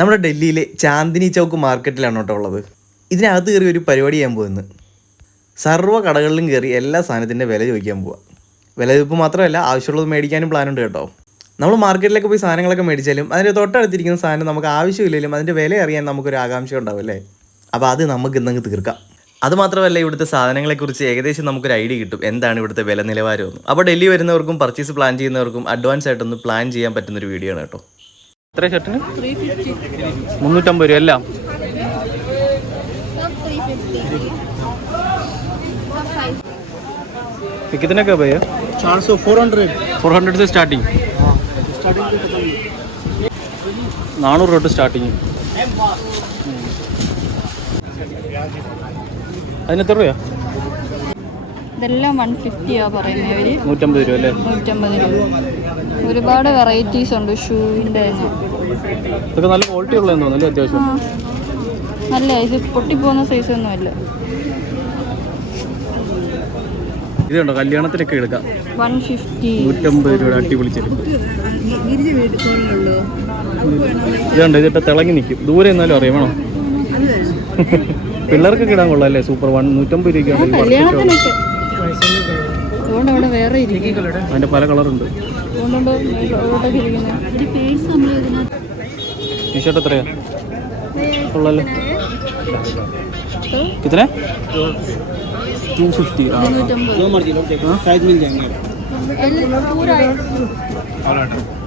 നമ്മുടെ ഡൽഹിയിലെ ചാന്ദിനി ചൗക്ക് മാർക്കറ്റിലാണ് കേട്ടോ ഉള്ളത്. ഇതിനകത്ത് കയറി ഒരു പരിപാടി ചെയ്യാൻ പോകുന്നത്. സർവ്വ കടകളിലും കയറി എല്ലാ സാധനത്തിൻ്റെ വില ചോദിക്കാൻ പോവുക. വില ചോദിപ്പ് മാത്രമല്ല, ആവശ്യമുള്ളത് മേടിക്കാനും പ്ലാനുണ്ട് കേട്ടോ. നമ്മൾ മാർക്കറ്റിലൊക്കെ പോയി സാധനങ്ങളൊക്കെ മേടിച്ചാലും അതിൻ്റെ തൊട്ടടുത്തിരിക്കുന്ന സാധനം നമുക്ക് ആവശ്യമില്ലെങ്കിലും അതിൻ്റെ വില അറിയാൻ നമുക്കൊരു ആകാംക്ഷ ഉണ്ടാവും അല്ലേ. അപ്പോൾ അത് നമുക്ക് ഇന്നങ്ങ് തീർക്കാം. അതുമാത്രമല്ല, ഇവിടുത്തെ സാധനങ്ങളെക്കുറിച്ച് ഏകദേശം നമുക്കൊരു ഐഡിയ കിട്ടും എന്താണ് ഇവിടുത്തെ വില നിലവാരമെന്ന്. അപ്പോൾ ഡൽഹി വരുന്നവർക്കും പർച്ചേസ് പ്ലാൻ ചെയ്യുന്നവർക്കും അഡ്വാൻസ് ആയിട്ടൊന്ന് പ്ലാൻ ചെയ്യാൻ പറ്റുന്നൊരു വീഡിയോ ആണ് കേട്ടോ. എത്ര ഷർട്ടിന്? 350 രൂപ എല്ലാം. कितने का भैया? 400 400 से स्टार्टिंग. 400 തൊട്ട് സ്റ്റാർട്ടിങ്. അതിനെത്ര രൂപ? ഇതെല്ലാം 150 പറയുന്നവര്. 150 രൂപ അല്ലേ? 150 രൂപ. ഒരുപാട് വെറൈറ്റീസ് ഉണ്ട് ഷൂവിൻ്റെ. ഇതൊക്കെ നല്ല ക്വാളിറ്റി ഉള്ളതെന്ന് തോന്നുന്നു അത്യാവശ്യം. നല്ല, ഇത് പൊട്ടിപ്പോകുന്ന സൈസ് ഒന്നും അല്ല. ഇതുണ്ടോ കല്യാണത്തിലൊക്കെ എടുക്കാം. 150 150 രൂപ അടിപൊളി ചെരുപ്പ്. ഇതുണ്ട്, ഇതിട്ട് തിളങ്ങി നിൽക്കും. ദൂരെ എന്നാലും അറിയാം വേണോ? പിള്ളേർക്കൊക്കെ ഇടാൻ കൊള്ളാം അല്ലേ? സൂപ്പർ. 150 രൂപയ്ക്കാണ്. അതിന്റെ പല കളറുണ്ട്. ടീഷർട്ട് എത്രയാ ഉള്ളല്ലോ? കിത്തനെ? 250.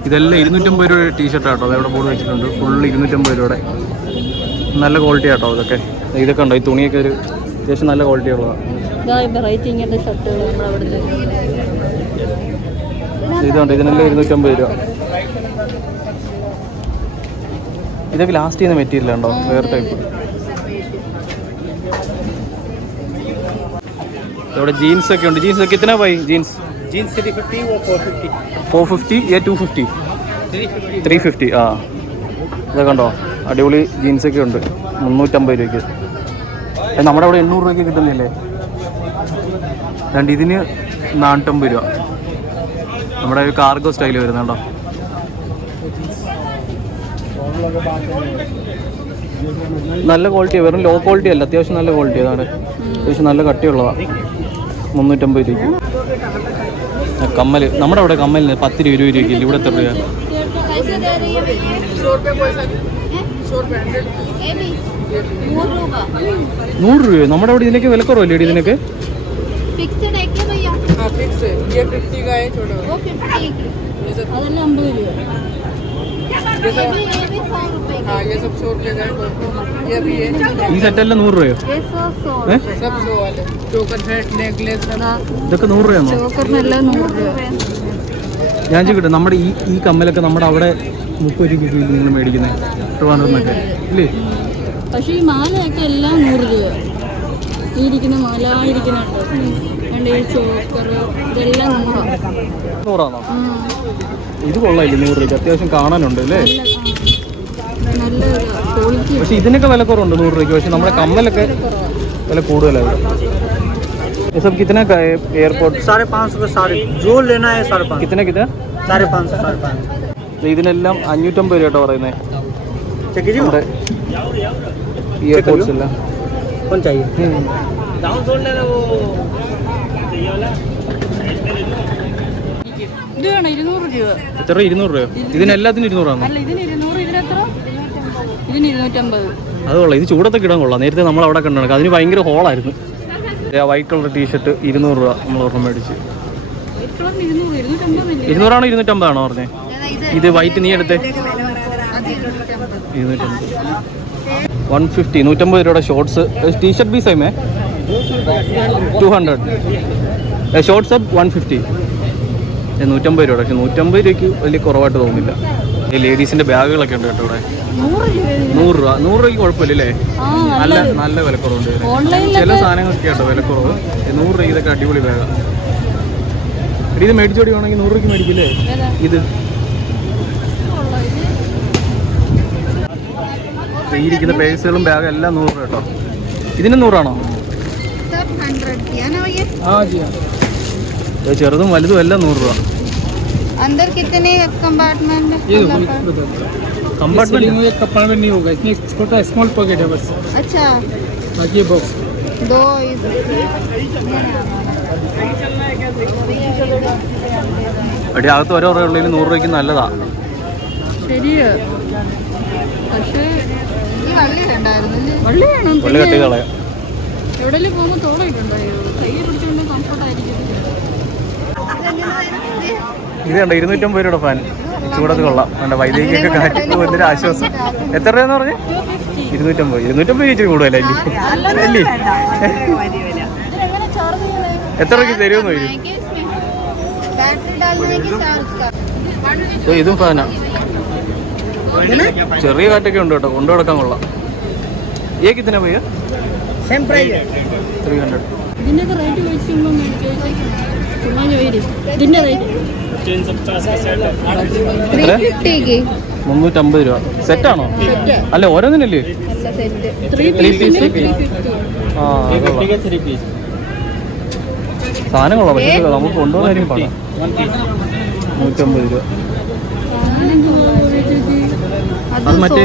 ഇതെല്ലാം 250 രൂപ ടീഷർട്ട് ആട്ടോ. അതവിടെ ബോർഡ് വെച്ചിട്ടുണ്ട്. ഫുള്ള് 250 രൂപയുടെ നല്ല ക്വാളിറ്റി ആട്ടോ. ഇതൊക്കെ ഉണ്ടോ? ഈ തുണിയൊക്കെ ഒരു അത്യാവശ്യം നല്ല ക്വാളിറ്റി ഉള്ളതാണ്. ഇതുണ്ട്, ഇതിനെല്ലാം 250 രൂപ. ഇതൊക്കെ ലാസ്റ്റ് ചെയ്യുന്ന മെറ്റീരിയൽ ഉണ്ടോ? വേറെ ടൈപ്പ്. ഇവിടെ ജീൻസ് ഒക്കെ ഉണ്ട്. ജീൻസ് ഒക്കെ എത്ര പോയി? Jeans 350 or 450. 450 या 250? 350. ആ, ഇതൊക്കെ ഉണ്ടോ? അടിപൊളി ജീൻസൊക്കെ ഉണ്ട്. 350 രൂപയ്ക്ക്. നമ്മുടെ അവിടെ 800 രൂപയ്ക്ക് കിട്ടുന്നില്ലേ? ഇതിന് 450 രൂപ. നമ്മുടെ ഒരു കാർഗോ സ്റ്റൈൽ വരുന്നുണ്ടോ? നല്ല ക്വാളിറ്റി, വെറും ലോ ക്വാളിറ്റി അല്ല, അത്യാവശ്യം നല്ല ക്വാളിറ്റി. അതാണ് അത്യാവശ്യം നല്ല കട്ടിയുള്ളതാണ്. 350 രൂപയ്ക്ക്. കമ്മൽ, നമ്മുടെ അവിടെ കമ്മലിന് 10 രൂപ 20 രൂപയ്ക്ക് ഇല്ല. ഇവിടെ എത്ര രൂപ? 100 രൂപ. നമ്മുടെ അവിടെ ഇതിനൊക്കെ വിലക്കുറവല്ലേ ഇതിനൊക്കെ? ഈ സെറ്റെല്ലാം 100 രൂപയോ? ഇതൊക്കെ 100 രൂപയാണോ? ഞാൻ ചോദിക്കട്ടെ, നമ്മുടെ ഈ കമ്മലൊക്കെ നമ്മുടെ അവിടെ 30 രൂപയ്ക്ക് നിങ്ങൾ മേടിക്കുന്നത് ട്രിവാൻഡ്രത്തൊക്കെ ഇല്ലേ? പക്ഷേ ഈ മാലയൊക്കെ എല്ലാം 100 രൂപ. ഈ ഇരിക്കുന്ന മാല, ഇരിക്കുന്നുണ്ട് ഈ ചോക്കർ, ഇതെല്ലാം 100ആണോ? ഇത് കൊള്ളായില്ലേ 100 രൂപയ്ക്ക്? അത്യാവശ്യം കാണാനുണ്ട് അല്ലേ? നല്ല ക്വാളിറ്റി. പക്ഷെ ഇതിനൊക്കെ വില കുറവുണ്ട് 100 രൂപയ്ക്ക്. പക്ഷെ നമ്മുടെ കമ്മലൊക്കെ വില കൂടുതലാണ്. ये सब कितना का है? एयरपोर्ट 550 का साड़ी जो लेना है 550. कितना 550. ഇതിനെല്ലാം 550 രൂപ പറയുന്നത്. चेक कीजिए. നമ്മുടെ ഇയർപോഡ്സ് എല്ലാം कौन चाहिए? डाउन जोड़ लेना वो ഇത് വേണം 200 രൂപ. എത്ര? 200 രൂപ. ഇതിനെല്ലാത്തിനും 200 ആണോ? അല്ല, ഇതിന് 200. ഇതിനെത്ര? ഇതിന് 250. അത് കൊള്ളാം. ഇത് ചൂടത്തൊക്കെ ഇടാൻ കൊള്ളാം. നേരത്തെ നമ്മൾ അവിടെ കണ്ടു. അതിന് ഭയങ്കര ഹോളായിരുന്നു. വൈറ്റ് കളർ ടീഷർട്ട് 200 രൂപ നമ്മൾ ഒരെണ്ണം മേടിച്ച്. 200 ആണോ 250 ആണോ പറഞ്ഞേ? ഇത് വൈറ്റ് നീ എടുത്തേ. 250. 150. 150 രൂപയുടെ shorts. T-shirt be same 200. Shorts 150. 150 രൂപ. പക്ഷെ 150 രൂപയ്ക്ക് വലിയ കുറവായിട്ട് തോന്നുന്നില്ല. ഈ ലേഡീസിന്റെ ബാഗുകളൊക്കെ ഉണ്ട് കേട്ടോ ഇവിടെ. 100 രൂപ. 100 രൂപയ്ക്ക് കുഴപ്പമില്ലല്ലേ? നല്ല വിലക്കുറവുണ്ട്. ചില സാധനങ്ങളൊക്കെ കേട്ടോ വിലക്കുറവ്. 100 രൂപ ഇതൊക്കെ അടിപൊളി ബാഗാണ്. ഇത് മേടിച്ചോടി വേണമെങ്കിൽ 100 രൂപയ്ക്ക് മേടിക്കില്ലേ? ഇത് ഈ ഇരിക്കുന്ന പേഴ്സുകളും ബാഗും എല്ലാം 100 രൂപ കേട്ടോ. ഇതിന് 100 ആണോ? ചെറുതും വലുതും എല്ലാം 100 രൂപ. अंदर कितने कंपार्टमेंट? कंपार्टमेंट में एक कंपार्टमेंट नहीं होगा, इसमें छोटा स्मॉल पॉकेट है बस, अच्छा बाकी बॉक्स। दो എടി അകത്ത് ഓരോ ഉള്ളിൽ 100 രൂപയ്ക്ക് നല്ലതാ. ശരിയാ, പക്ഷേ ഈ വള്ളി വേണ്ടായിരുന്നു. വള്ളി വേണം. വള്ളി കെട്ടി കളയാം. എവിടെയെങ്കിലും പോകുമ്പോൾ തോളയിട്ടുണ്ടായോ, കൈ പിടിച്ചുകൊണ്ട് കംഫർട്ടായിരിക്കും. ഇത് കണ്ടോ 250 രൂപയുടെ ഫാൻ, ചൂടത്ത് കൊള്ളാം. എൻ്റെ വൈദ്യുതിക്കൊക്കെ കാറ്റ് എന്തൊരു ആശ്വാസം. എത്ര രൂപയെന്ന് പറഞ്ഞേ? 250 ഇച്ചിരി കൂടുതലല്ലേ അല്ലേ? എത്ര രൂപയ്ക്ക് തരുമെന്ന് വരും? ഇതും ഫാനാ, ചെറിയ കാറ്റൊക്കെ ഉണ്ട് കേട്ടോ, കൊണ്ടു കൊടുക്കാൻ കൊള്ളാം. ഏക്കിത്തിനാ പോയ 300. ഇതിൻ്റെയൊക്കെ റേറ്റ് ചോദിച്ചുമ്പോൾ ചുമ്മാ ചോദിക്കും. ഇതിൻ്റെ റേറ്റ് 350 രൂപ. സെറ്റാണോ? അല്ല ഓരോന്നിനല്ലേ? ആ സാധനം കൊള്ളാം, പക്ഷേ നമുക്ക് കൊണ്ടുപോകാനും പാടാം. 150 രൂപ. അത് മറ്റേ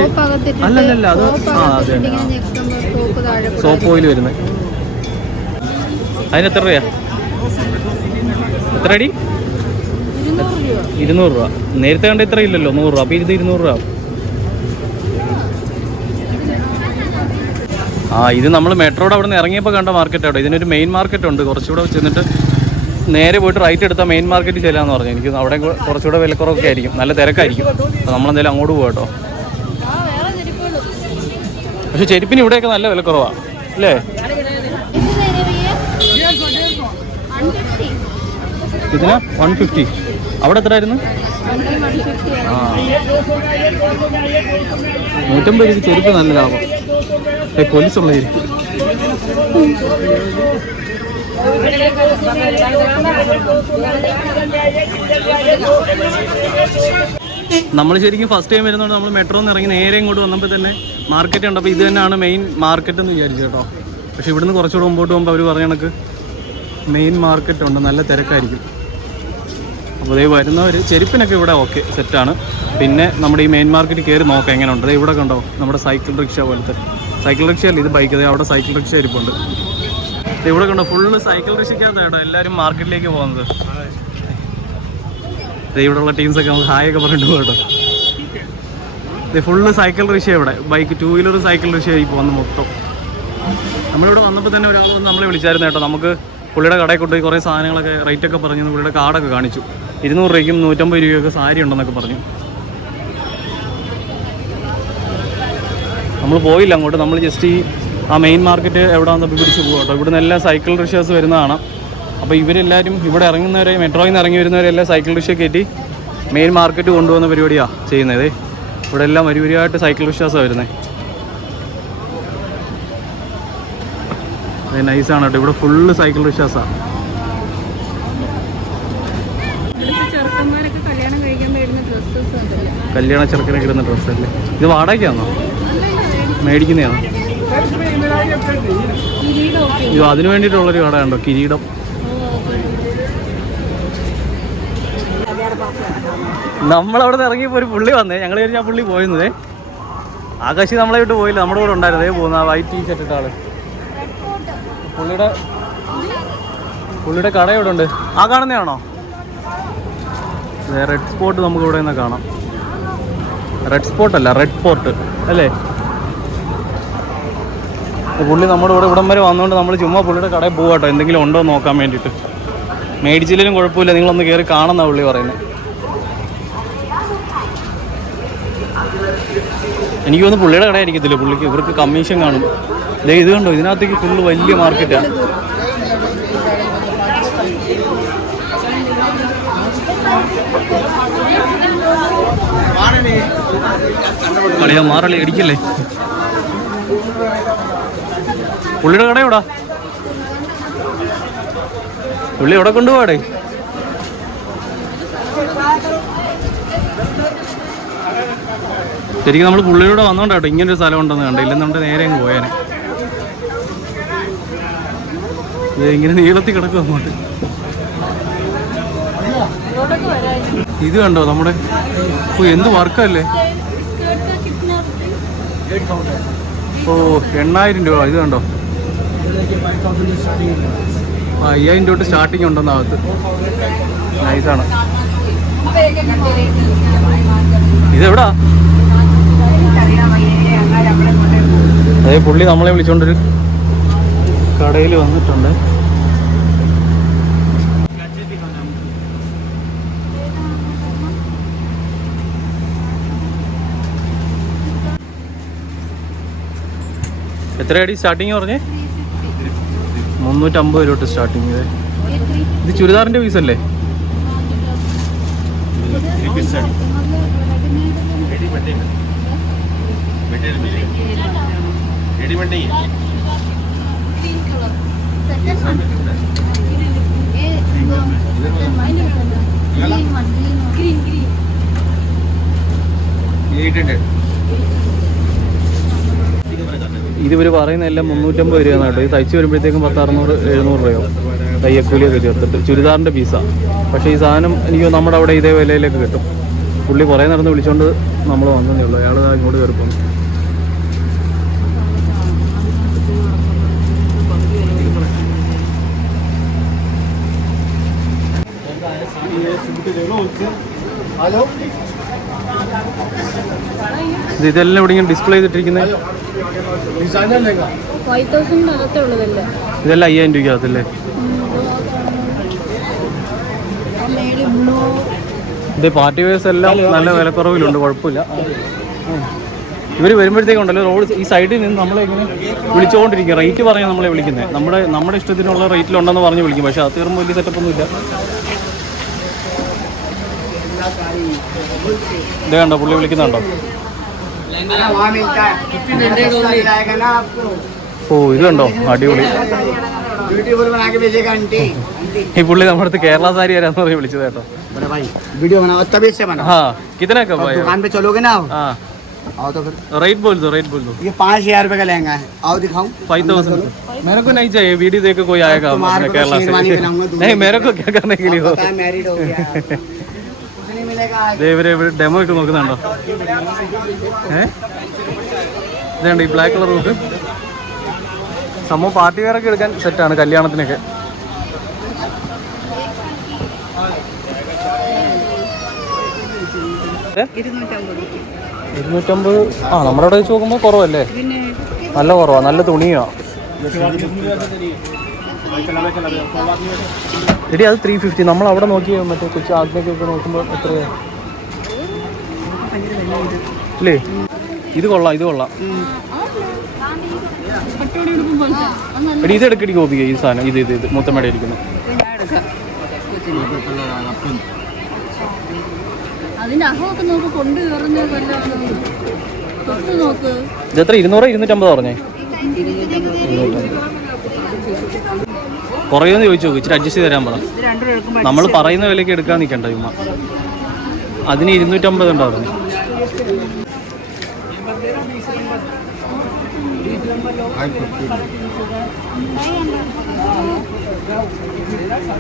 അല്ലല്ല, അത് ആ അതെ സോപ്പ് ഓയിൽ വരുന്നത്. അതിന് എത്ര രൂപയാ? എത്ര അടി? 200 രൂപ. നേരത്തെ കണ്ട ഇത്ര ഇല്ലല്ലോ, 100 രൂപ. അപ്പോൾ ഇത് 200 രൂപ. ആ ഇത് നമ്മൾ മെട്രോയുടെ അവിടെ നിന്ന് ഇറങ്ങിയപ്പോൾ കണ്ട മാർക്കറ്റ് അവിടെ. ഇതിനൊരു മെയിൻ മാർക്കറ്റ് ഉണ്ട്, കുറച്ചുകൂടെ ചെന്നിട്ട് നേരെ പോയിട്ട് റൈറ്റ് എടുത്താൽ മെയിൻ മാർക്കറ്റിൽ ചെല്ലാമെന്ന് പറഞ്ഞു. എനിക്ക് അവിടെ കുറച്ചുകൂടെ വിലക്കുറവൊക്കെ ആയിരിക്കും, നല്ല തിരക്കായിരിക്കും. അപ്പോൾ നമ്മളെന്തായാലും അങ്ങോട്ട് പോകാം കേട്ടോ. പക്ഷെ ചെരുപ്പിന് ഇവിടെയൊക്കെ നല്ല വിലക്കുറവാണ് അല്ലേ? ഇതിന് 150. അവിടെ എത്ര ആയിരുന്നു? ആ 150 രൂപ ചെരുപ്പ് നല്ല ലാഭം. പോലീസുള്ള ചെരുപ്പ്. നമ്മൾ ശരിക്കും ഫസ്റ്റ് ടൈം വരുന്നതുകൊണ്ട് നമ്മൾ മെട്രോന്ന് ഇറങ്ങി നേരെ ഇങ്ങോട്ട് വന്നപ്പോൾ തന്നെ മാർക്കറ്റ് ഉണ്ട്. അപ്പോൾ ഇത് തന്നെയാണ് മെയിൻ മാർക്കറ്റ് എന്ന് വിചാരിച്ചു കേട്ടോ. പക്ഷേ ഇവിടുന്ന് കുറച്ചുകൂടെ മുമ്പോട്ട് പോകുമ്പോൾ അവർ പറഞ്ഞ കണക്ക് മെയിൻ മാർക്കറ്റ് ഉണ്ട്, നല്ല തിരക്കായിരിക്കും. അപ്പോൾ അതേ വരുന്നവർ ചെരുപ്പിനൊക്കെ ഇവിടെ ഓക്കെ സെറ്റാണ്. പിന്നെ നമ്മുടെ ഈ മെയിൻ മാർക്കറ്റ് കയറി നോക്കാം എങ്ങനെ ഉണ്ട്. ഇവിടെ കണ്ടോ നമ്മുടെ സൈക്കിൾ റിക്ഷ പോലത്തെ, സൈക്കിൾ റിക്ഷ അല്ല ഇത് ബൈക്ക്. അതേ അവിടെ സൈക്കിൾ റിക്ഷ ഇരിപ്പുണ്ട്. ഇവിടെ കണ്ടോ ഫുള്ള് സൈക്കിൾ റിക്ഷയ്ക്കകത്ത് കേട്ടോ എല്ലാവരും മാർക്കറ്റിലേക്ക് പോകുന്നത്. ഇവിടെയുള്ള ടീംസൊക്കെ നമുക്ക് ഹായൊക്കെ പറഞ്ഞിട്ട് പോകട്ടോ. ഇത് ഫുള്ള് സൈക്കിൾ റിക്ഷ ഇവിടെ, ബൈക്ക് 2 വീലർ സൈക്കിൾ റിക്ഷയായി പോകുന്നത് മൊത്തം. നമ്മളിവിടെ വന്നപ്പോൾ തന്നെ ഒരാൾ വന്ന് നമ്മളെ വിളിച്ചായിരുന്നു കേട്ടോ. നമുക്ക് പുള്ളിയുടെ കടയിൽ കൊണ്ടുപോയി കുറേ സാധനങ്ങളൊക്കെ റേറ്റൊക്കെ പറഞ്ഞു, പുള്ളിയുടെ കാർഡൊക്കെ കാണിച്ചു. 200 രൂപയ്ക്കും 150 രൂപയൊക്കെ സാരി ഉണ്ടെന്നൊക്കെ പറഞ്ഞു. നമ്മൾ പോയില്ല അങ്ങോട്ട്, നമ്മൾ ജസ്റ്റ് ഈ ആ മെയിൻ മാർക്കറ്റ് എവിടെയാണെന്ന് പിടിച്ച് പോകും കേട്ടോ. ഇവിടെ നിന്ന് എല്ലാം സൈക്കിൾ റിക്ഷേഴ്സ് വരുന്നതാണ്. അപ്പോൾ ഇവരെല്ലാവരും ഇവിടെ ഇറങ്ങുന്നവരെ, മെട്രോയിൽ നിന്ന് ഇറങ്ങി വരുന്നവരെല്ലാം സൈക്കിൾ റിക്ഷ കയറ്റി മെയിൻ മാർക്കറ്റ് കൊണ്ടുപോകുന്ന പരിപാടിയാണ് ചെയ്യുന്നത്. ഇവിടെ എല്ലാം വരിവരിയായിട്ട് സൈക്കിൾ റിക്ഷാസാണ് വരുന്നത്. അത് നൈസാണ് കേട്ടോ, ഇവിടെ ഫുള്ള് സൈക്കിൾ റിക്ഷാസാണ്. കല്യാണ ചെറുക്കനൊക്കെ ഇടുന്ന ഡ്രസ്സല്ലേ ഇത്? വാടകയ്ക്കാണോ മേടിക്കുന്നതാണോ? ഇത് അതിന് വേണ്ടിയിട്ടുള്ളൊരു കട കണ്ടോ, കിരീടം. നമ്മളവിടെ നിന്ന് ഇറങ്ങിയപ്പോൾ ഒരു പുള്ളി വന്നേ, ഞങ്ങൾ കഴിഞ്ഞാൽ പുള്ളി പോയിരുന്നതേ. ആകാശി നമ്മളെ വിട്ട് പോയില്ല, നമ്മുടെ കൂടെ ഉണ്ടായിരുന്നേ പോകുന്ന വൈറ്റ് ടീ ഷർട്ട് ഇട്ട ആള്. പുള്ളിയുടെ കട ഇവിടെ ഉണ്ട്. ആ കാണുന്നതാണോ? റെഡ് സ്പോട്ട് നമുക്ക് ഇവിടെ നിന്ന് കാണാം. റെഡ് സ്പോട്ട് അല്ല, റെഡ് ഫോർട്ട് അല്ലേ? പുള്ളി നമ്മുടെ കൂടെ ഇവിടം വരെ വന്നുകൊണ്ട് നമ്മൾ ചുമ്മാ പുള്ളിയുടെ കടയിൽ പോകാട്ടോ, എന്തെങ്കിലും ഉണ്ടോ എന്ന് നോക്കാൻ വേണ്ടിയിട്ട്. മേടിച്ചില്ലെങ്കിലും കുഴപ്പമില്ല, നിങ്ങളൊന്ന് കയറി കാണുന്ന പുള്ളി പറയുന്നത്. എനിക്ക് തോന്നുന്നു പുള്ളിയുടെ കടയായിരിക്കത്തില്ല, പുള്ളിക്ക് ഇവർക്ക് കമ്മീഷൻ കാണും. ഇത് കണ്ടോ, ഇതിനകത്തേക്ക് ഫുള്ള് വലിയ മാർക്കറ്റാണ്. കളിയാ മാറല്ലേ, ഇടിക്കല്ലേ. പുള്ളിയുടെ കട എവിടാ? പുള്ളി എവിടെ കൊണ്ടുപോവാടേ? ശരിക്കും നമ്മൾ പുള്ളിയുടെ വന്നോണ്ടാട്ടോ ഇങ്ങനൊരു സ്ഥലം ഉണ്ടെന്ന് കണ്ടോ, ഇല്ലെന്ന് നമ്മുടെ നേരെ അങ്ങ് പോയാനെ. ഇത് ഇങ്ങനെ നീളത്തിൽ കിടക്കും അങ്ങോട്ട്. ഇത് കണ്ടോ നമ്മുടെ എന്ത് വർക്കല്ലേ. ഓ 8000 രൂപ. ഇത് കണ്ടോ, 5000 തൊട്ട് സ്റ്റാർട്ടിങ് ഉണ്ടെന്നകത്ത്. നൈസാണ്. ഇതെവിടാ? അതേ പുള്ളി നമ്മളെ വിളിച്ചോണ്ടൊരു കടയിൽ വന്നിട്ടുണ്ട്. എത്രയടി സ്റ്റാർട്ടിങ് പറഞ്ഞേ? 350 രൂപ തൊട്ട് സ്റ്റാർട്ടിങ്. ഇത് ചുരിദാറിന്റെ പീസല്ലേ? ഇതിവർ പറയുന്ന എല്ലാം 350 രൂപയാണ് കേട്ടോ. ഇത് തയ്ച്ച് വരുമ്പോഴത്തേക്കും 600-700 രൂപയോ തയ്യക്കൂലിയൊക്കെ ചേർത്തിട്ട്. ചുരിദാറിൻ്റെ പീസാണ്. പക്ഷേ ഈ സാധനം എനിക്ക് നമ്മുടെ അവിടെ ഇതേ വിലയിലേക്ക് കിട്ടും. പുള്ളി കുറേ നടന്ന് വിളിച്ചുകൊണ്ട് നമ്മൾ വന്നതേ ഉള്ളൂ. അയാൾ ഇങ്ങോട്ട് കയറിപ്പോന്നു. ഇതെല്ലാം ഇവിടെ ഇങ്ങനെ ഡിസ്പ്ലേ ചെയ്തിട്ടിരിക്കുന്നത്. 5000 അകത്തുള്ളതല്ലേ? ഇതെല്ലാം 5000 രൂപയ്ക്കകത്തല്ലേ? ഇത് പാർട്ടി വെയർസ് എല്ലാം നല്ല വിലക്കുറവിലുണ്ട്, കുഴപ്പമില്ല. ഇവർ വരുമ്പോഴത്തേക്കുണ്ടല്ലോ റോഡ് ഈ സൈഡിൽ നിന്ന് നമ്മളെ ഇങ്ങനെ വിളിച്ചുകൊണ്ടിരിക്കുക. റേറ്റ് പറഞ്ഞാൽ നമ്മളെ വിളിക്കുന്നത്. നമ്മുടെ ഇഷ്ടത്തിനുള്ള റേറ്റിലുണ്ടെന്ന് പറഞ്ഞ് വിളിക്കും. പക്ഷേ അത് തീർമ്പോൾ വലിയ സെറ്റപ്പൊന്നും ഇല്ല. ഇത് കണ്ടോ, പുള്ളി വിളിക്കുന്നുണ്ടോ? ഓ ഇത് കണ്ടോ, അടിപൊളി. ഈ പുള്ളി നമ്മുടെ അടുത്ത് കേരള സാരി വരാന്ന് പറഞ്ഞ് വിളിച്ചത് കേട്ടോ. रेट बोल दो. ये 5000 रुपए का लहंगा है. आओ दिखाऊं. 5000. मेरे को नहीं चाहिए. वीडियो देख के कोई आएगा अपने केरला से. नहीं, मेरे को क्या करने के लिए हो. मैरिड हो गया. ഡെമോ ഇട്ട് നോക്കുന്നുണ്ടോ? ഇതുണ്ട് ഈ ബ്ലാക്ക് കളർ നോക്ക്. സംഭവം പാർട്ടി വെയറൊക്കെ എടുക്കാൻ സെറ്റാണ്, കല്യാണത്തിനൊക്കെ. $250. ആ നമ്മുടെ അവിടെ വെച്ച് നോക്കുമ്പോൾ കുറവല്ലേ? നല്ല കുറവാണ്, നല്ല തുണിയാണ്. എടി അത് 350. നമ്മൾ അവിടെ നോക്കിയോ മറ്റേ കൊച്ചു ആദ്യമൊക്കെ നോക്കുമ്പോൾ എത്രയാണ് അല്ലേ? ഇത് കൊള്ളാം. എടി ഇത് എടുക്കടി കോപ്പിക്ക. ഈ സാധനം ഇത് മുത്തമ്മയുടെ ഇരിക്കുന്നു. ഇതെത്ര? 200-250 പറഞ്ഞേ? കുറയൊന്ന് ചോദിച്ചു നോക്കും. ഇച്ചിരി അഡ്ജസ്റ്റ് ചെയ്ത് തരാൻ പറ. നമ്മൾ പറയുന്ന വിലയ്ക്ക് എടുക്കാൻ നിൽക്കണ്ട ചുമ്മാ. അതിന് 250 ഉണ്ടോ പറഞ്ഞു.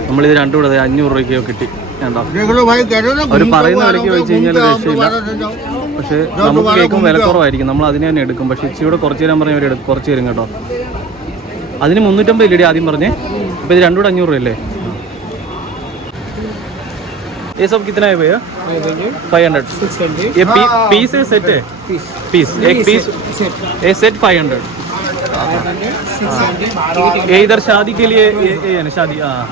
നമ്മളിത് രണ്ടും കൂടെ 500 രൂപയ്ക്കോ കിട്ടി. അവർ പറയുന്ന വിലയ്ക്ക് വെച്ച് കഴിഞ്ഞാൽ രക്ഷയില്ല. പക്ഷേ നമുക്ക് കേൾക്കും വില കുറവായിരിക്കും, നമ്മൾ അതിന് തന്നെ എടുക്കും. പക്ഷേ ഇച്ചിരി കുറച്ച് തരാൻ പറഞ്ഞാൽ അവർ കുറച്ച് തരും കേട്ടോ. അതിന് 350 ഇല്ലടി ആദ്യം പറഞ്ഞേ. അപ്പോൾ ഇത് രണ്ടും കൂടെ 500 രൂപയല്ലേ? ये सब कितना है भैया? 500. 600. ये पीस है सेट है? पीस एक पीस ये सेट 500. ये इधर शादी के लिए ये है ना शादी. हाँ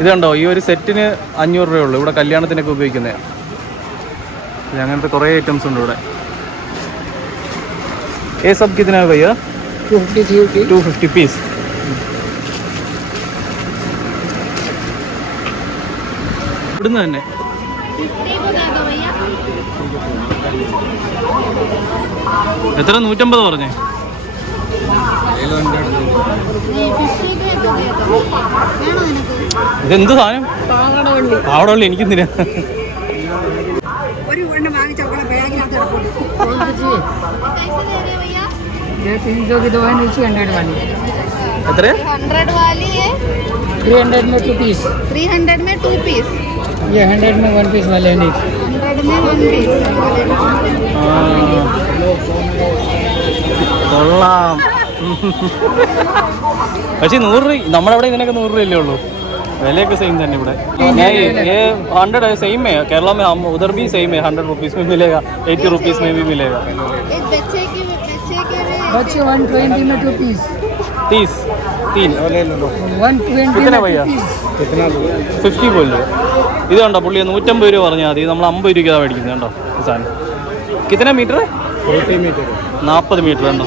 ഇത് കണ്ടോ, ഈ ഒരു സെറ്റിന് 500 രൂപയുള്ളൂ. ഇവിടെ കല്യാണത്തിനൊക്കെ ഉപയോഗിക്കുന്നത്. അങ്ങനത്തെ കുറേ ഐറ്റംസ് ഉണ്ട് ഇവിടെ. ये सब कितना है भैया? 250 पीस. ഇവിടുന്ന് തന്നെ എത്ര? 150 പറഞ്ഞേ? ഇതെന്ത് സാധനം? പാവടവള്ളി. എനിക്കെന്തിനാ? എത്ര? 300 में 2 पीस. 300 में 2 पीस. ये 100 में 1 पीस वाले नहीं. 100 കൊള്ളാം. പക്ഷേ 100 രൂപ നമ്മളവിടെ ഇതിനൊക്കെ 100 രൂപയല്ലേ ഉള്ളൂ. विले सेम था इबड़े ये 100 है सेम है केरला में हम उधर भी सेम है 100 रुपीज़ में मिलेगा 80 रुपीज़ में भी मिलेगा बच्चे 120 में 2 पीस 30 3 120 कितने भैया कितना 50 बोल रहे ഇത് കണ്ടോ പുള്ളി 150 രൂപ പറഞ്ഞാൽ മതി നമ്മൾ 50 രൂപയ്ക്കാണ് മേടിക്കുന്നത് കണ്ടോ ഈ സാധനം കിतना മീറ്റർ 40 മീറ്റർ 40 മീറ്റർ കണ്ടോ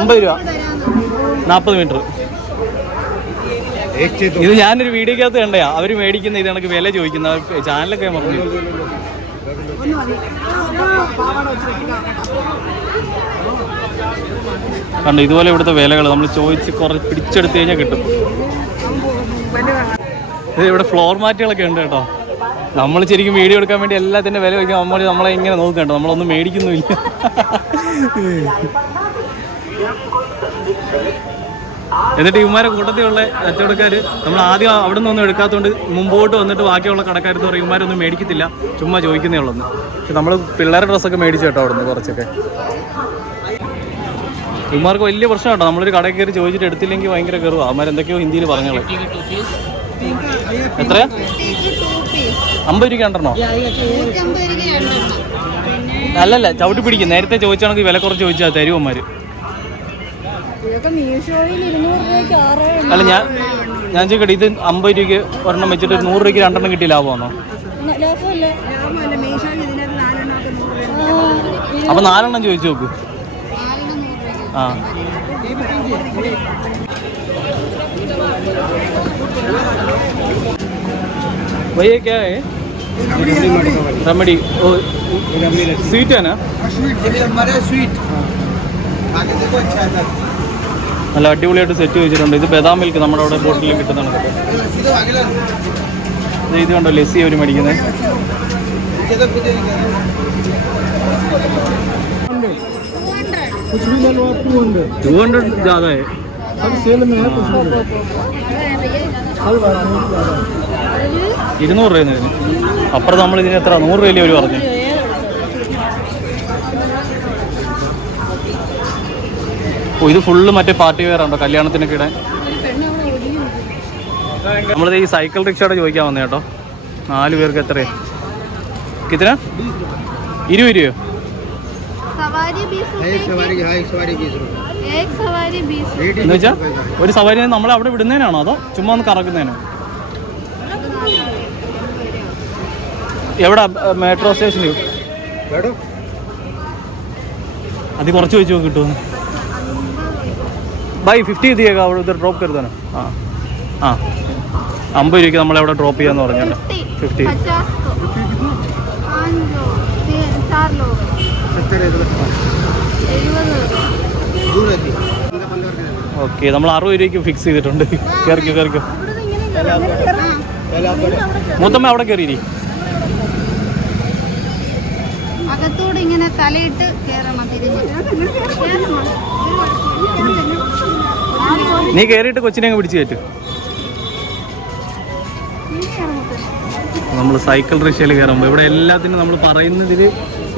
50 രൂപ 40 മീറ്റർ ഇത് ഞാനൊരു വീഡിയോക്കകത്ത് കണ്ടയാ അവർ മേടിക്കുന്ന ഇത് കണക്ക് വില ചോദിക്കുന്ന ചാനലൊക്കെ മറന്നു കണ്ടോ ഇതുപോലെ ഇവിടുത്തെ വിലകൾ നമ്മൾ ചോദിച്ച് കുറച്ച് പിടിച്ചെടുത്ത് കഴിഞ്ഞാൽ കിട്ടും ഇത് ഇവിടെ ഫ്ലോർ മാറ്റുകളൊക്കെ ഉണ്ട് കേട്ടോ നമ്മൾ ശരിക്കും വീഡിയോ എടുക്കാൻ വേണ്ടി എല്ലാത്തിൻ്റെ വില വയ്ക്കാൻ നമ്മളെ ഇങ്ങനെ നോക്കണ്ടോ നമ്മളൊന്നും മേടിക്കുന്നുമില്ല എന്നിട്ട് ഇവന്മാരെ കൂട്ടത്തിലുള്ള കച്ചവടക്കാർ നമ്മൾ ആദ്യം അവിടെ നിന്നൊന്നും എടുക്കാത്തതുകൊണ്ട് മുമ്പോട്ട് വന്നിട്ട് ബാക്കിയുള്ള കടക്കാരെന്ന് പറയും ഇവന്മാരൊന്നും മേടിക്കത്തില്ല ചുമ്മാ ചോദിക്കുന്നേ ഉള്ളൂ പക്ഷെ നമ്മൾ പിള്ളേരുടെ ഡ്രസ്സൊക്കെ മേടിച്ചു കേട്ടോ അവിടെ നിന്ന് കുറച്ചൊക്കെ ഇവന്മാർക്ക് വലിയ പ്രശ്നം കേട്ടോ നമ്മളൊരു കടയിൽ കയറി ചോദിച്ചിട്ട് എടുത്തില്ലെങ്കിൽ ഭയങ്കര കയറുക അവന്മാരെന്തൊക്കെയോ ഹിന്ദിയിൽ പറഞ്ഞോളെ എത്രയാ 50 രൂപ കണ്ടോ അല്ലല്ല ചവിട്ടി പിടിക്കും നേരത്തെ ചോദിച്ചാണെങ്കിൽ വില കുറച്ച് ചോദിച്ചാൽ തരും അവന്മാർ അല്ല ഞാൻ ചോദിക്കട്ടെ ഇത് 50 രൂപയ്ക്ക് ഒരെണ്ണം വെച്ചിട്ട് 100 രൂപയ്ക്ക് 2 എണ്ണം കിട്ടിയ ലാഭമാണോ അപ്പൊ 4 എണ്ണം ചോദിച്ചു നോക്ക് ആ भैया क्या है रमड़ी स्वीट है ना നല്ല അടിപൊളിയായിട്ട് സെറ്റ് വെച്ചിട്ടുണ്ട് ഇത് ബദാം മിൽക്ക് നമ്മുടെ അവിടെ ബോട്ടിൽ കിട്ടുന്നതാണ് ഇത് കണ്ടോ ലസ്സി അവർ മേടിക്കുന്നത് 200 ज़्यादा है 200 രൂപ അപ്പുറം നമ്മൾ ഇതിന് എത്ര 100 രൂപയില്ലേ അവർ പറഞ്ഞു ഓ ഇത് ഫുള്ള് മറ്റേ പാർട്ടി വെയർ ഉണ്ടോ കല്യാണത്തിനൊക്കെ ഇടാൻ നമ്മളിത് ഈ സൈക്കിൾ റിക്ഷയുടെ ചോദിക്കാൻ വന്നേ കേട്ടോ 4 പേർക്ക് എത്രയാ കിത്തന 20 രൂപയോ എന്ന് വെച്ചാൽ ഒരു സവാരി നമ്മൾ അവിടെ വിടുന്നതിനാണോ അതോ ചുമ്മാ ഒന്ന് കറക്കുന്നതിനോ എവിടെ മെട്രോ സ്റ്റേഷനിൽ അത് കുറച്ച് ചോദിച്ചു കിട്ടുമെന്ന് भाई 50 दिएगा और उधर ड्रॉप कर देना हाँ हाँ 50 രൂപയ്ക്ക് നമ്മളെവിടെ ഡ്രോപ്പ് ചെയ്യാന്ന് പറഞ്ഞല്ലോ 50 ഓക്കെ നമ്മൾ 60 രൂപയ്ക്ക് ഫിക്സ് ചെയ്തിട്ടുണ്ട് കയറിക്കോ മൂത്തമ്മ അവിടെ കയറിയിരി അകത്തോട് ഇങ്ങനെ തലയിട്ട് കയറണം നീ കയറിയിട്ട് കൊച്ചിനെ അങ്ങ് പിടിച്ചു കയറ്റും നമ്മൾ സൈക്കിൾ റിക്ഷയിൽ കയറുമ്പോൾ ഇവിടെ എല്ലാത്തിനും നമ്മൾ പറയുന്നതിൽ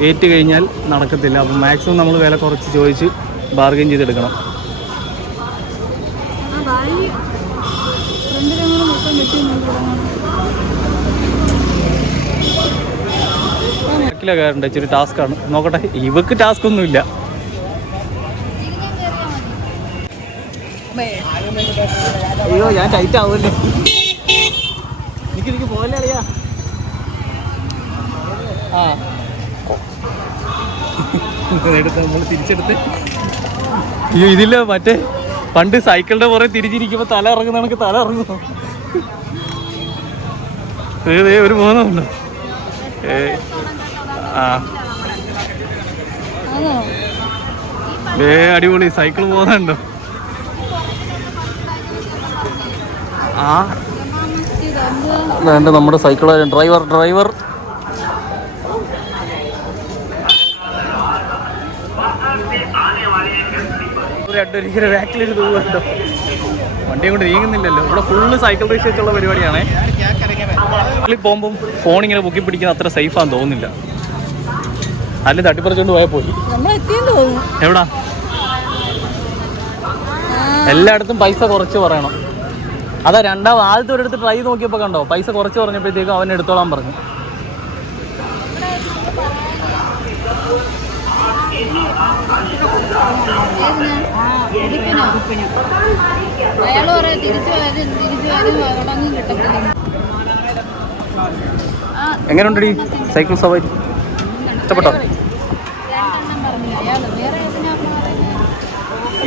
ഏറ്റ് കഴിഞ്ഞാൽ നടക്കത്തില്ല അപ്പം മാക്സിമം നമ്മൾ വില കുറച്ച് ചോദിച്ച് ബാർഗെയിൻ ചെയ്തെടുക്കണം ബാക്കിലാണ് കയറേണ്ടത് ഇച്ചിരി ടാസ്ക്കാണ് നോക്കട്ടെ ഇവക്ക് ടാസ്ക് ഒന്നുമില്ല അയ്യോ ഞാൻ ടൈറ്റ് ആവുമല്ലോ എനിക്ക് പോലെ അറിയാ ആ എടുത്ത് നമ്മൾ തിരിച്ചെടുത്ത് അയ്യോ ഇതില്ല മറ്റേ പണ്ട് സൈക്കിളിന്റെ പുറകെ തിരിച്ചിരിക്കുമ്പോൾ തല ഇറങ്ങുന്ന കണക്ക് തല ഇറങ്ങുന്നു ഒരു പോകുന്നുണ്ടോ ആ അടിപൊളി സൈക്കിൾ പോകുന്നുണ്ടോ ആ വേണ്ട നമ്മുടെ സൈക്കിൾ ഡ്രൈവർ രണ്ടൊരിക്കലും ബാക്കിലിരുന്ന് പോകുന്നുണ്ടോ വണ്ടിയും കൊണ്ട് നീങ്ങുന്നില്ലല്ലോ ഇവിടെ ഫുള്ള് സൈക്കിൾ റിക്ഷ വെച്ചുള്ള പരിപാടിയാണേ പോകുമ്പം ഫോൺ ഇങ്ങനെ പൊക്കി പിടിക്കുന്ന അത്ര സേഫാന്ന് തോന്നുന്നില്ല. അല്ലെങ്കിൽ തട്ടിപ്പറിച്ചോണ്ട് പോയാൽ പോയി. എവിടാ? എല്ലായിടത്തും പൈസ കുറച്ച് പറയണം. അതാ ആദ്യത്തെ ഒരിടത്ത് ട്രൈ നോക്കിയപ്പോൾ കണ്ടോ, പൈസ കുറച്ച് പറഞ്ഞപ്പോഴത്തേക്കും അവൻ എടുത്തോളാൻ പറഞ്ഞു. എങ്ങനെയുണ്ടടി സൈക്കിൾ സവാരി? ഇഷ്ടപ്പെട്ടോ?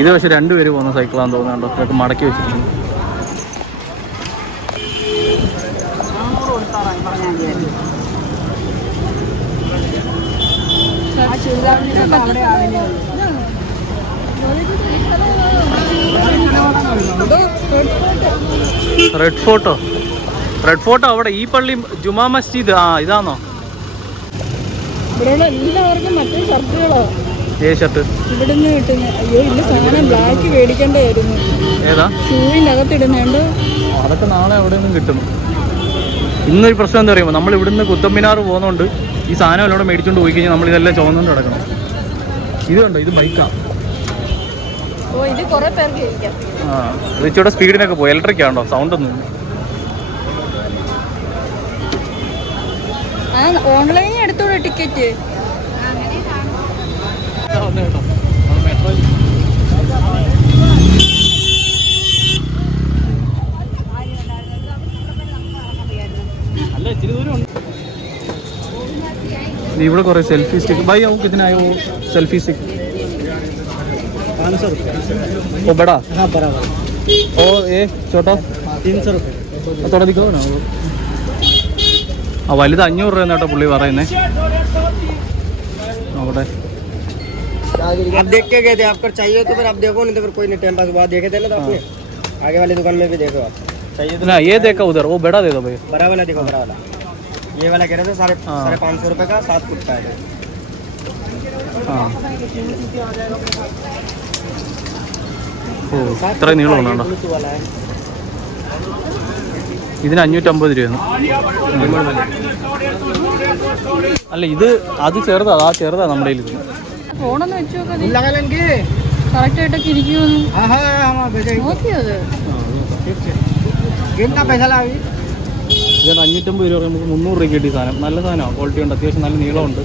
ഇത് പക്ഷെ 2 പേര് പോകുന്ന സൈക്കിളാന്ന് തോന്നുന്നുണ്ടോ, അതൊക്കെ മടക്കി വെച്ചിട്ടുണ്ട്. റെഡ് ഫോട്ടോ അവിടെ ഈ പള്ളി ജുമാ മസ്ജിദ്. ഇതാണോ? ഇവിടെയുള്ള എല്ലാവർക്കും മറ്റേ ഷർട്ടുകളോ? ഷർട്ട് ഇവിടുന്ന് കിട്ടുന്ന. അയ്യോ ഇല്ല, സാധനം ബ്ലാക്ക് മേടിക്കേണ്ടായിരുന്നു. ഏതാ? ഷൂവിൻ്റെ അകത്തിടുന്നുണ്ട്. അതൊക്കെ നാളെ അവിടെ നിന്നും കിട്ടും. ഇന്നൊരു പ്രശ്നം എന്താ പറയുമ്പോൾ, നമ്മൾ ഇവിടുന്ന് കുത്തമ്പിനാർ പോകുന്നതുകൊണ്ട് ഈ സാധനം എല്ലാം കൂടെ മേടിച്ചുകൊണ്ട് പോയി കഴിഞ്ഞാൽ നമ്മളിതെല്ലാം ചുവന്നുകൊണ്ട് കിടക്കണം. ഇത് കണ്ടോ, ഇത് ബൈക്കാണ്. ഇത് കുറേ പേർക്ക് ഇരിക്കാം. ഇത് ഇച്ചിരി സ്പീഡിനൊക്കെ പോയി. ഇലക്ട്രിക് ആണോ? സൗണ്ട് ഒന്നും. ഓൺലൈനിൽ എടുത്തോളൂ ടിക്കറ്റ്. ഇവിടെ കുറെ സെൽഫി സ്റ്റിക്ക്. भाई आओ कितने आए हो सेल्फी स्टिक? 500 रुपये. ओ बड़ा? हाँ बराबर. ओ ये छोटा 300 रुपये. थोड़ा दिखाओ ना. വലുത് 500 രൂപ എന്നാട്ടോ പുള്ളി പറയുന്നേ. നോക്കട്ടെ. आप देख के गए थे, आपको चाहिए तो फिर आप देखो, नहीं तो फिर कोई नहीं. टाइम पास बाद देखे थे ना, तो आपने आगे वाली दुकान में भी देखो. आप चाहिए तो ना ये देखा उधर, वो बड़ा दे दो भाई. बड़ा वाला देखो, बड़ा वाला. ये वाला कह रहे थे 550 रुपये का 7 फुट का है. ഓ ഇത്ര നീളമുണ്ടോ? ഇതിന് 550 രൂപയാണ്. അല്ല ഇത് അത് ചെറുതാ, ചെറുതാ നമ്മുടെ കയ്യിൽ. ഫോണൊന്ന് വെച്ച് കറക്റ്റ് ആയിട്ടൊക്കെ ഇരിക്കുമെന്ന് നോക്കിയത്. कितना पैसा लगा? ഇത് 550 രൂപ. നമുക്ക് 300 രൂപയ്ക്ക് കിട്ടിയ സാധനം. നല്ല സാധനമാണ്, ക്വാളിറ്റി ഉണ്ട്, അത്യാവശ്യം നല്ല നീളമുണ്ട്.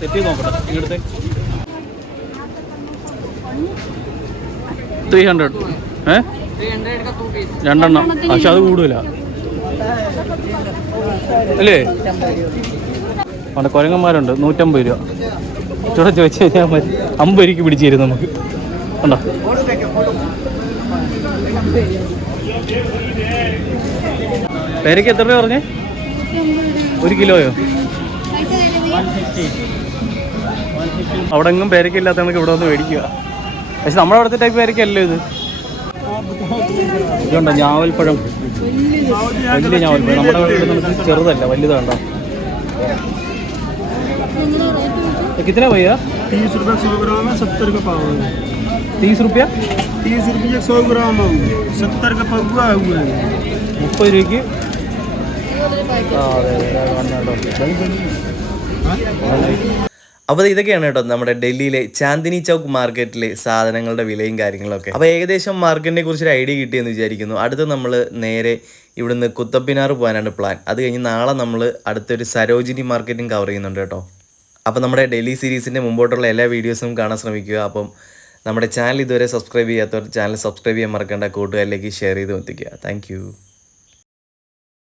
സെറ്റ് ചെയ്ത് നോക്കട്ടെ. ഇങ്ങടുത്തെ 300. 300 का 2 पीस. രണ്ടെണ്ണം. പക്ഷെ അത് കൂടുതല അല്ലേ? അവിടെ കുരങ്ങന്മാരുണ്ട്. 150 രൂപ. ഇവിടെ ചോദിച്ചു കഴിഞ്ഞാൽ മതി. 50 രൂപയ്ക്ക് പിടിച്ചു തരും നമുക്ക്. ഉണ്ടോ? പേരയ്ക്ക് എത്ര രൂപ പറഞ്ഞേ? 1 കിലോയോ? അവിടെ എങ്ങും പേരയ്ക്കില്ലാത്ത നമുക്ക് ഇവിടെ വന്ന് മേടിക്കുക. പക്ഷെ നമ്മുടെ അവിടുത്തെ ടൈപ്പ് പേരയ്ക്കല്ലോ ഇത്. ഇതുണ്ടോ ഞാവൽപ്പഴം? വലിയ ഞാവൽപ്പഴം. നമ്മുടെ ഇവിടെ ചെറുതല്ല, വലുതാണ്ടോ. कितना भैया? 30 रुपये 100 ग्राम है, 70 का पाव है. 30 रुपया? 30 रुपये 100 ग्राम है, 70 का पौवा हुआ है. 30 രൂപയ്ക്ക്. അപ്പോൾ ഇതൊക്കെയാണ് കേട്ടോ നമ്മുടെ ഡൽഹിയിലെ ചാന്ദിനി ചൗക്ക് മാർക്കറ്റിലെ സാധനങ്ങളുടെ വിലയും കാര്യങ്ങളൊക്കെ. അപ്പോൾ ഏകദേശം മാർക്കറ്റിനെ കുറിച്ചൊരു ഐഡിയ കിട്ടിയെന്ന് വിചാരിക്കുന്നു. അടുത്ത് നമ്മൾ നേരെ ഇവിടുന്ന് കുത്തബ്മിനാർ പോകാനാണ് പ്ലാൻ. അത് കഴിഞ്ഞ് നാളെ നമ്മൾ അടുത്തൊരു സരോജിനി മാർക്കറ്റും കവർ ചെയ്യുന്നുണ്ട് കേട്ടോ. അപ്പോൾ നമ്മുടെ ഡൽഹി സീരീസിൻ്റെ മുമ്പോട്ടുള്ള എല്ലാ വീഡിയോസും കാണാൻ ശ്രമിക്കുക. അപ്പം നമ്മുടെ ചാനൽ ഇതുവരെ സബ്സ്ക്രൈബ് ചെയ്യാത്തവർ ചാനൽ സബ്സ്ക്രൈബ് ചെയ്യാൻ മറക്കേണ്ട, കൂട്ടുകാരിലേക്ക് ഷെയർ ചെയ്ത് എത്തിക്കുക. താങ്ക്